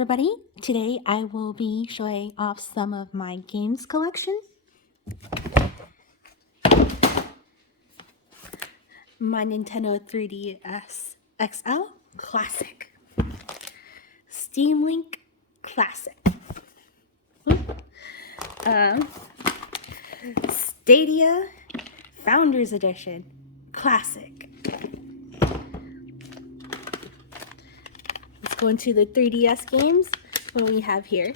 everybody. Today I will be showing off some of my games collection. My Nintendo 3DS XL Classic. Steam Link Classic. Stadia Founders Edition Classic. Let's go into the 3DS games. What do we have here?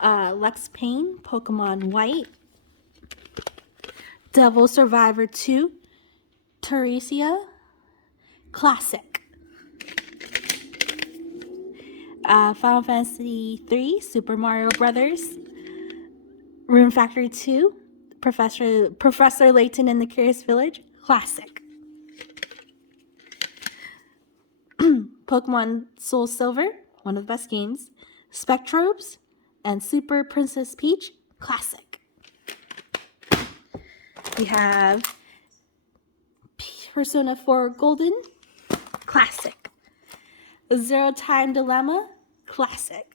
Lex Payne, Pokemon White, Devil Survivor 2, Terraria, Classic. Final Fantasy 3, Super Mario Brothers, Rune Factory 2, Professor Layton and the Curious Village, Classic. Pokemon Soul Silver, one of the best games, Spectrobes, and Super Princess Peach, Classic. We have Persona 4 Golden, Classic. Zero Time Dilemma, Classic.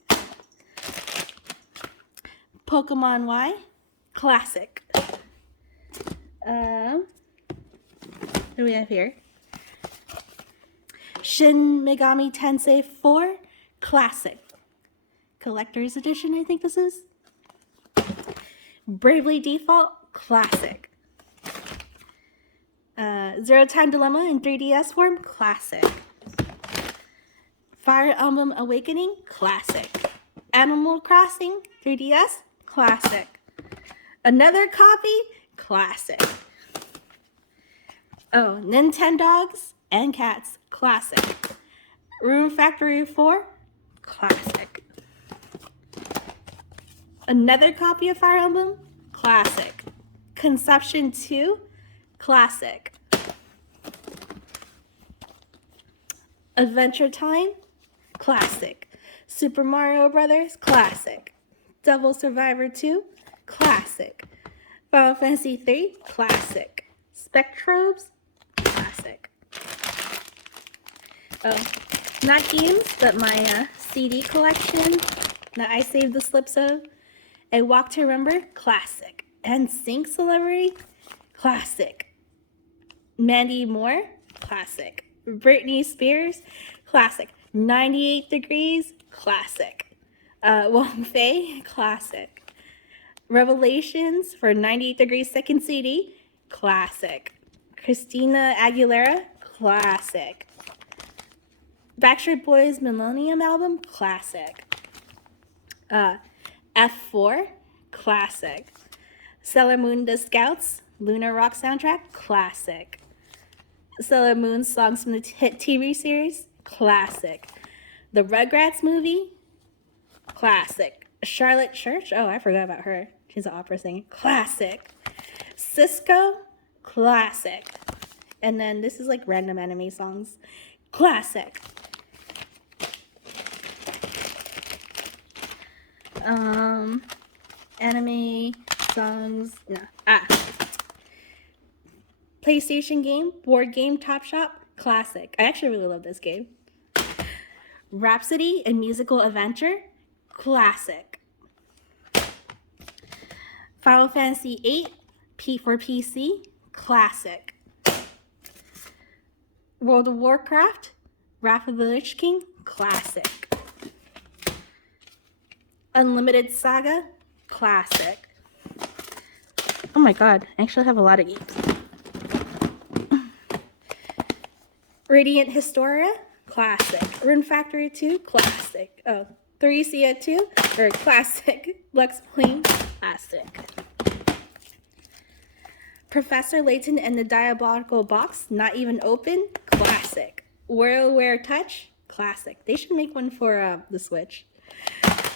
Pokemon Y, Classic. What do we have here? Shin Megami Tensei 4, Classic. Collector's Edition, I think this is. Bravely Default, Classic. Zero Time Dilemma in 3DS form, Classic. Fire Emblem Awakening, Classic. Animal Crossing 3DS, Classic. Another copy, Classic. Oh, Nintendogs and Cats, Classic. Rune Factory 4, Classic. Another copy of Fire Emblem, Classic. Conception 2, Classic. Adventure Time, Classic. Super Mario Brothers, Classic. Devil Survivor 2, Classic. Final Fantasy 3, Classic. Spectrobes, Classic. Oh, not games, but my CD collection that I saved the slips of. A Walk to Remember, Classic. NSYNC Celebrity, Classic. Mandy Moore, Classic. Britney Spears, Classic. 98 Degrees, Classic. Wong Fei, Classic. Revelations for 98 Degrees second CD, Classic. Christina Aguilera, Classic. Backstreet Boys Millennium Album, Classic. F4, Classic. Sailor Moon The Scouts, Lunar Rock soundtrack, Classic. Sailor Moon songs from the hit TV series, Classic. The Rugrats movie, Classic. Charlotte Church, oh, I forgot about her. She's an opera singer, Classic. Cisco, Classic. And then this is like random anime songs, Classic. Anime songs, no. PlayStation game, board game, Top Shop, Classic. I actually really love this game. Rhapsody and Musical Adventure, Classic. Final Fantasy 8, P for PC, Classic. World of Warcraft, Wrath of the Lich King, Classic. Unlimited Saga, Classic. Oh my god, I actually have a lot of games. Radiant Historia, Classic. Rune Factory 2, Classic. Oh, Terraria 2, or Classic. Lex Payne, Classic. Professor Layton and the Diabolical Box, Not Even Open, Classic. WarioWare Touch, Classic. They should make one for the Switch.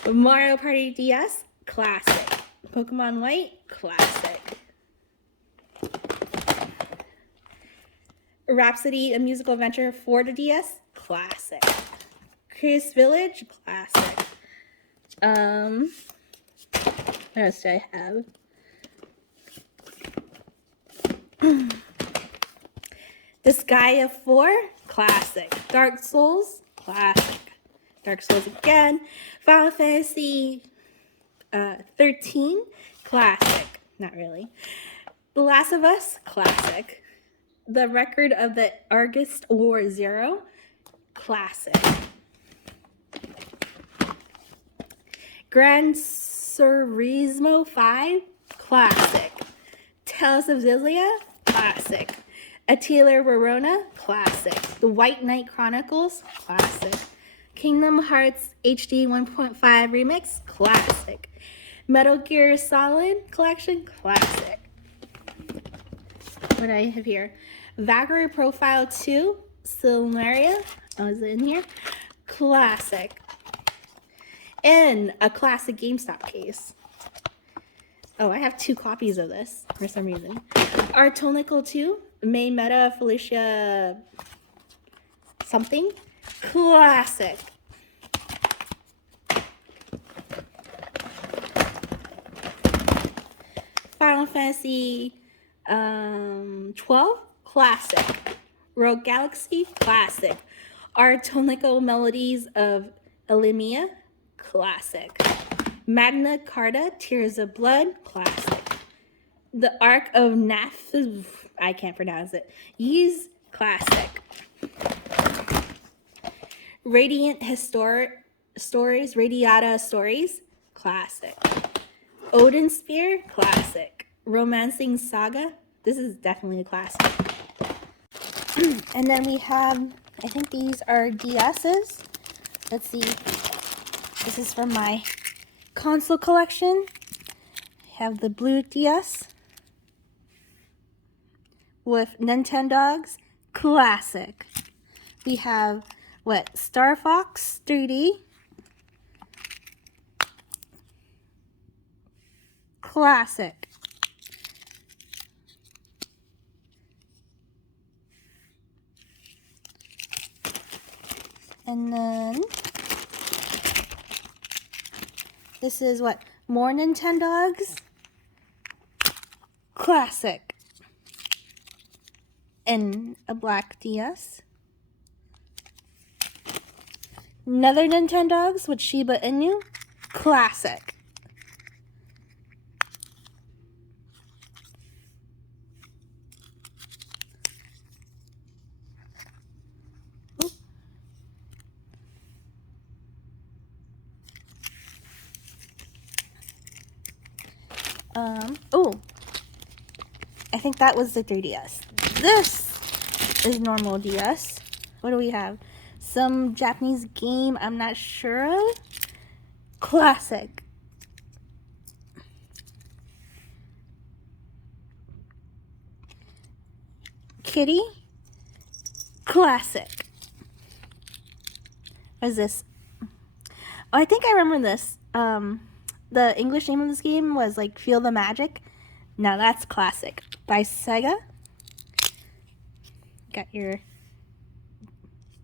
Mario Party DS, Classic. Pokemon White, Classic. Rhapsody, A Musical Adventure for the DS, Classic. Curious Village, Classic. What else do I have? Disgaea 4, Classic. Dark Souls, Classic. Dark Souls again. Final Fantasy 13, classic. Not really. The Last of Us, classic. The Record of the Argus War Zero, classic. Gran Turismo 5, classic. Tales of Xillia, classic. Atelier Verona, classic. The White Knight Chronicles, classic. Kingdom Hearts HD 1.5 Remix, classic. Metal Gear Solid Collection, classic. What do I have here? Valkyrie Profile 2, Silmaria, oh, is it in here? Classic. And a classic GameStop case. Oh, I have 2 copies of this for some reason. Artonical 2, May Meta Felicia something, classic. Final Fantasy 12, classic. Rogue Galaxy, classic. Artonical Melodies of Elimia, classic. Magna Carta, Tears of Blood, classic. The Ark of Naf, I can't pronounce it. Ys, classic. Radiant Stories, Radiata Stories, classic. Odin Spear, classic. Romancing Saga, this is definitely a classic. And then we have, I think these are DS's. Let's see. This is from my console collection. I have the blue DS with Nintendogs, classic. We have Star Fox 3D, classic. And then this is more Nintendogs, classic. And a black DS. Another Nintendogs with Shiba Inu, classic. I think that was the 3DS. This is normal DS. What do we have? Some Japanese game I'm not sure of. Classic. Kitty. Classic. What is this? Oh, I think I remember this. The English name of this game was Feel the Magic. Now that's classic. By Sega. Got your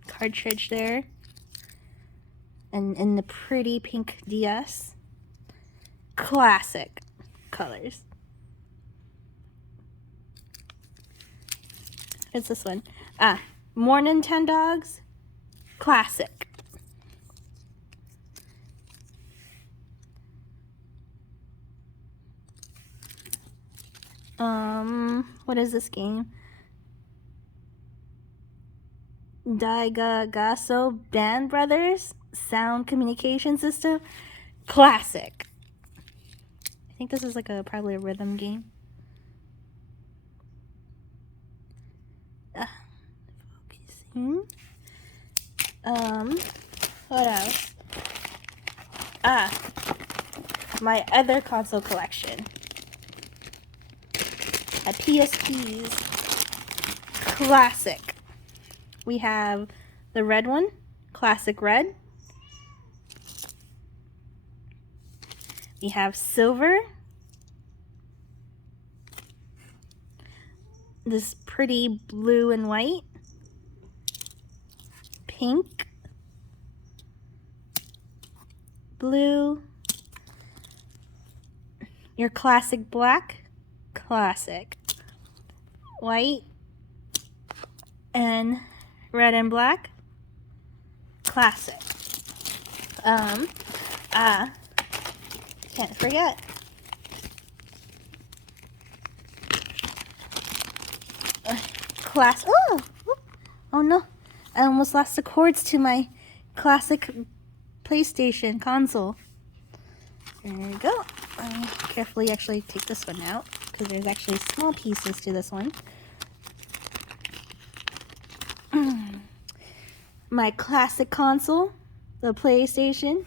cartridge there. And in the pretty pink DS. Classic colors. What's this one? More Nintendogs. Classic. What is this game? Daigagaso Band Brothers Sound Communication System, classic. I think this is probably a rhythm game. Focusing. What else? My other console collection. A PSP's classic. We have the red one, classic red. We have silver. This pretty blue and white. Pink. Blue. Your classic black. Classic. White. And red and black. Classic. Can't forget. Oh no, I almost lost the cords to my classic PlayStation console. There we go. Let me carefully actually take this one out because there's actually small pieces to this one. My classic console, the PlayStation.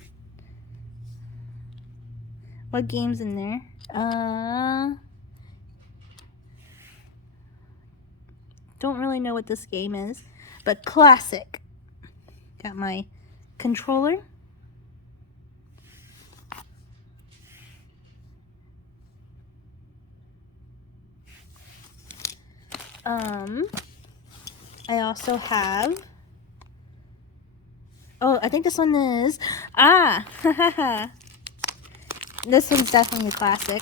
What game's in there? Don't really know what this game is, but classic. Got my controller. I also have, oh, I think this one is, this one's definitely a classic.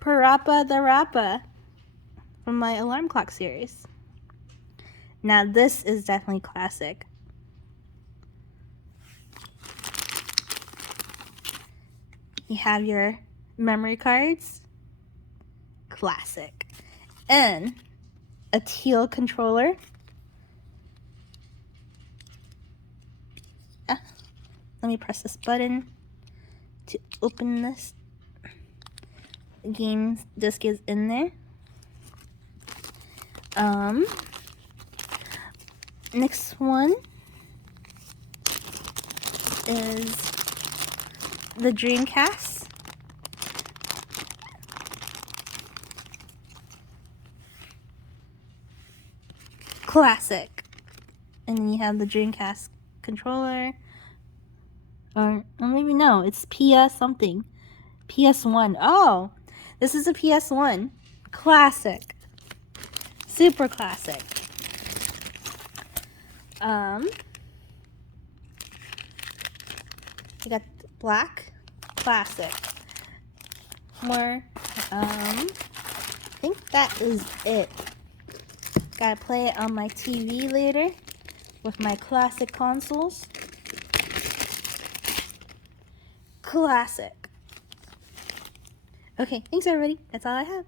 Parappa the Rappa from my alarm clock series. Now this is definitely classic. You have your memory cards. Classic. And a teal controller. Let me press this button to open this. The game disc is in there. Next one is the Dreamcast. Classic. And then you have the Dreamcast controller. Or maybe no, it's PS something. PS1. Oh, this is a PS1. Classic. Super classic. You got black. Classic. More. I think that is it. Gotta play it on my TV later with my classic consoles. Classic. Okay, thanks everybody. That's all I have.